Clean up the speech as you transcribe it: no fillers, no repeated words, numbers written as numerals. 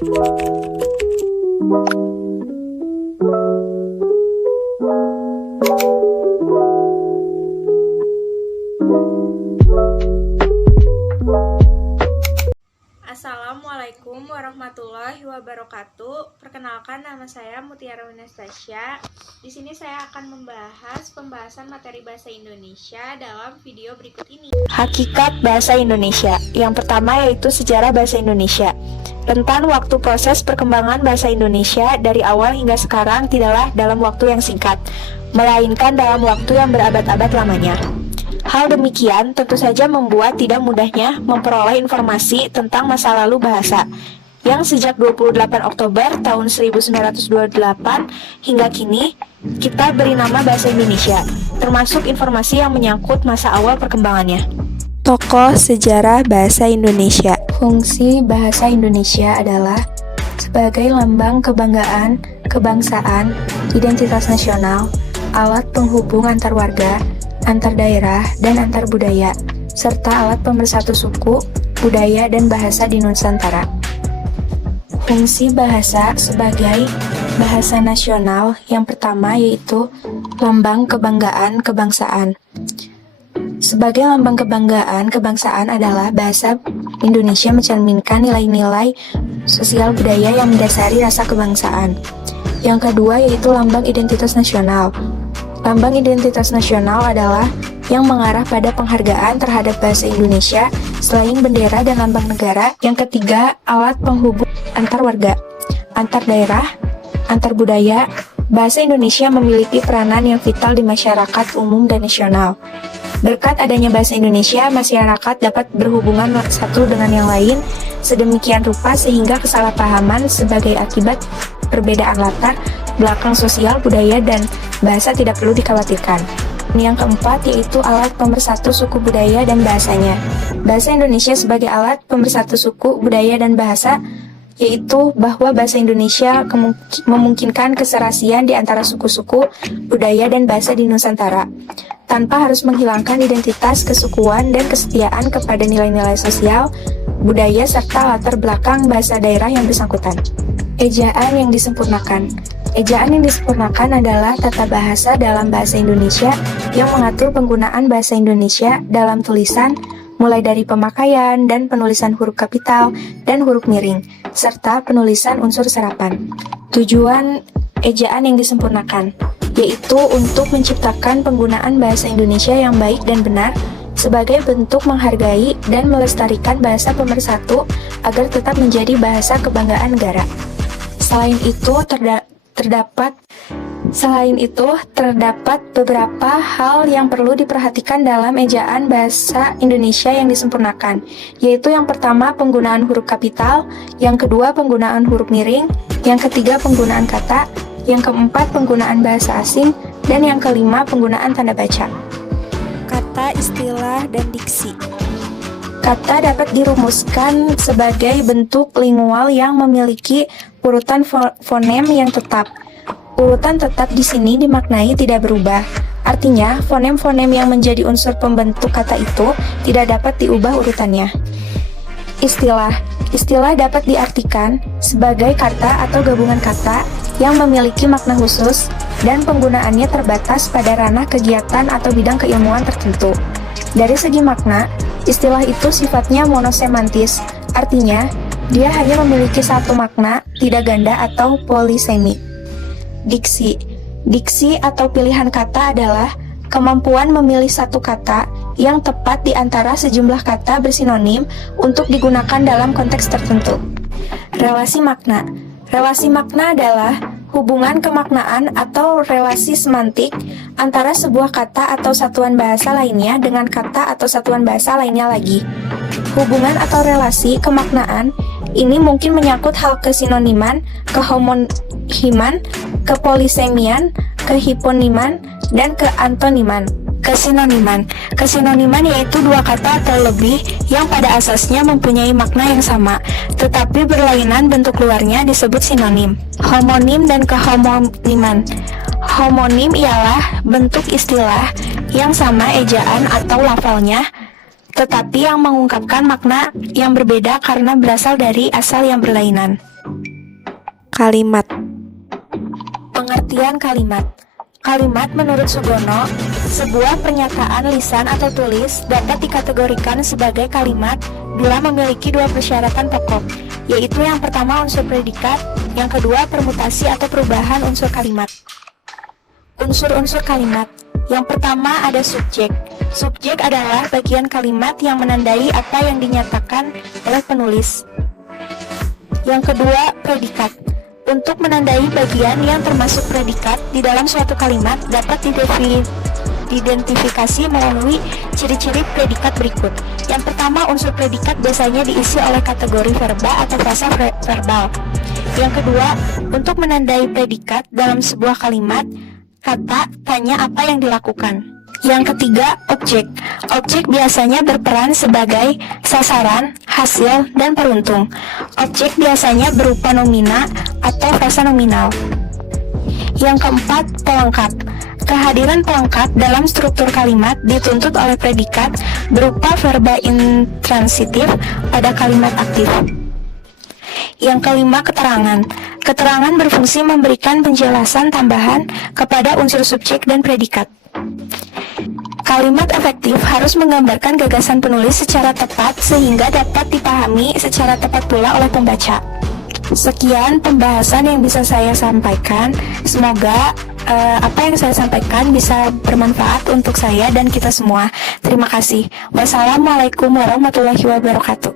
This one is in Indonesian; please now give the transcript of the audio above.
Assalamualaikum warahmatullahi wabarakatuh. Perkenalkan, nama saya Mutiara Anastasia. Di sini saya akan membahas pembahasan materi bahasa Indonesia dalam video berikut ini. Hakikat bahasa Indonesia. Yang pertama yaitu sejarah bahasa Indonesia. Rentan waktu proses perkembangan bahasa Indonesia dari awal hingga sekarang tidaklah dalam waktu yang singkat, melainkan dalam waktu yang berabad-abad lamanya. Hal demikian tentu saja membuat tidak mudahnya memperoleh informasi tentang masa lalu bahasa, yang sejak 28 Oktober tahun 1928 hingga kini kita beri nama bahasa Indonesia, termasuk informasi yang menyangkut masa awal perkembangannya. Tokoh sejarah bahasa Indonesia. Fungsi bahasa Indonesia adalah sebagai lambang kebanggaan, kebangsaan, identitas nasional, alat penghubung antar warga, antar daerah, dan antar budaya, serta alat pemersatu suku, budaya, dan bahasa di Nusantara. Fungsi bahasa sebagai bahasa nasional yang pertama yaitu lambang kebanggaan kebangsaan. Sebagai lambang kebanggaan kebangsaan adalah bahasa Indonesia mencerminkan nilai-nilai sosial budaya yang mendasari rasa kebangsaan. Yang kedua yaitu lambang identitas nasional. Lambang identitas nasional adalah yang mengarah pada penghargaan terhadap bahasa Indonesia selain bendera dan lambang negara. Yang ketiga, alat penghubung antar warga, antar daerah, antar budaya. Bahasa Indonesia memiliki peranan yang vital di masyarakat umum dan nasional. Berkat adanya bahasa Indonesia, masyarakat dapat berhubungan satu dengan yang lain sedemikian rupa sehingga kesalahpahaman sebagai akibat perbedaan latar belakang sosial, budaya, dan bahasa tidak perlu dikhawatirkan. Yang keempat yaitu alat pemersatu suku budaya dan bahasanya. Bahasa Indonesia sebagai alat pemersatu suku, budaya, dan bahasa yaitu bahwa bahasa Indonesia memungkinkan keserasian di antara suku-suku, budaya, dan bahasa di Nusantara, tanpa harus menghilangkan identitas kesukuan dan kesetiaan kepada nilai-nilai sosial, budaya, serta latar belakang bahasa daerah yang bersangkutan. Ejaan yang disempurnakan. Ejaan yang disempurnakan adalah tata bahasa dalam bahasa Indonesia yang mengatur penggunaan bahasa Indonesia dalam tulisan, mulai dari pemakaian dan penulisan huruf kapital dan huruf miring, serta penulisan unsur serapan. Tujuan ejaan yang disempurnakan yaitu untuk menciptakan penggunaan bahasa Indonesia yang baik dan benar sebagai bentuk menghargai dan melestarikan bahasa pemersatu agar tetap menjadi bahasa kebanggaan negara. Selain itu, terdapat beberapa hal yang perlu diperhatikan dalam ejaan bahasa Indonesia yang disempurnakan, yaitu yang pertama penggunaan huruf kapital, yang kedua penggunaan huruf miring, yang ketiga penggunaan kata, yang keempat penggunaan bahasa asing, dan yang kelima penggunaan tanda baca. Kata, istilah, dan diksi. Kata dapat dirumuskan sebagai bentuk lingual yang memiliki urutan fonem yang tetap. Urutan tetap di sini dimaknai tidak berubah. Artinya, fonem-fonem yang menjadi unsur pembentuk kata itu tidak dapat diubah urutannya. Istilah. Istilah dapat diartikan sebagai kata atau gabungan kata yang memiliki makna khusus dan penggunaannya terbatas pada ranah kegiatan atau bidang keilmuan tertentu. Dari segi makna, istilah itu sifatnya monosemantis, artinya dia hanya memiliki satu makna, tidak ganda atau polisemi. Diksi. Diksi atau pilihan kata adalah kemampuan memilih satu kata yang tepat di antara sejumlah kata bersinonim untuk digunakan dalam konteks tertentu. Relasi makna. Relasi makna adalah hubungan kemaknaan atau relasi semantik antara sebuah kata atau satuan bahasa lainnya dengan kata atau satuan bahasa lainnya lagi. Hubungan atau relasi kemaknaan ini mungkin menyangkut hal kesinoniman, kehomoniman, kepolisemian, kehiponiman, dan keantoniman. Kesinoniman yaitu dua kata atau lebih yang pada asasnya mempunyai makna yang sama, tetapi berlainan bentuk luarnya disebut sinonim. Homonim dan kehomoniman. Homonim ialah bentuk istilah yang sama ejaan atau lafalnya, tetapi yang mengungkapkan makna yang berbeda karena berasal dari asal yang berlainan. Kalimat. Pengertian kalimat. Kalimat menurut Sugono, sebuah pernyataan lisan atau tulis dapat dikategorikan sebagai kalimat bila memiliki dua persyaratan pokok, yaitu yang pertama unsur predikat, yang kedua permutasi atau perubahan unsur kalimat. Unsur-unsur kalimat. Yang pertama ada subjek. Subjek adalah bagian kalimat yang menandai apa yang dinyatakan oleh penulis. Yang kedua, predikat. Untuk menandai bagian yang termasuk predikat di dalam suatu kalimat dapat diidentifikasi melalui ciri-ciri predikat berikut. Yang pertama, unsur predikat biasanya diisi oleh kategori verba atau frasa verbal. Yang kedua, untuk menandai predikat dalam sebuah kalimat, kata tanya apa yang dilakukan. Yang ketiga, objek. Objek biasanya berperan sebagai sasaran, hasil, dan peruntung. Objek biasanya berupa nomina atau frasa nominal. Yang keempat, pelengkap. Kehadiran pelengkap dalam struktur kalimat dituntut oleh predikat berupa verba intransitif pada kalimat aktif. Yang kelima, keterangan. Keterangan berfungsi memberikan penjelasan tambahan kepada unsur subjek dan predikat. Kalimat efektif harus menggambarkan gagasan penulis secara tepat sehingga dapat dipahami secara tepat pula oleh pembaca. Sekian pembahasan yang bisa saya sampaikan. Semoga apa yang saya sampaikan bisa bermanfaat untuk saya dan kita semua. Terima kasih. Wassalamualaikum warahmatullahi wabarakatuh.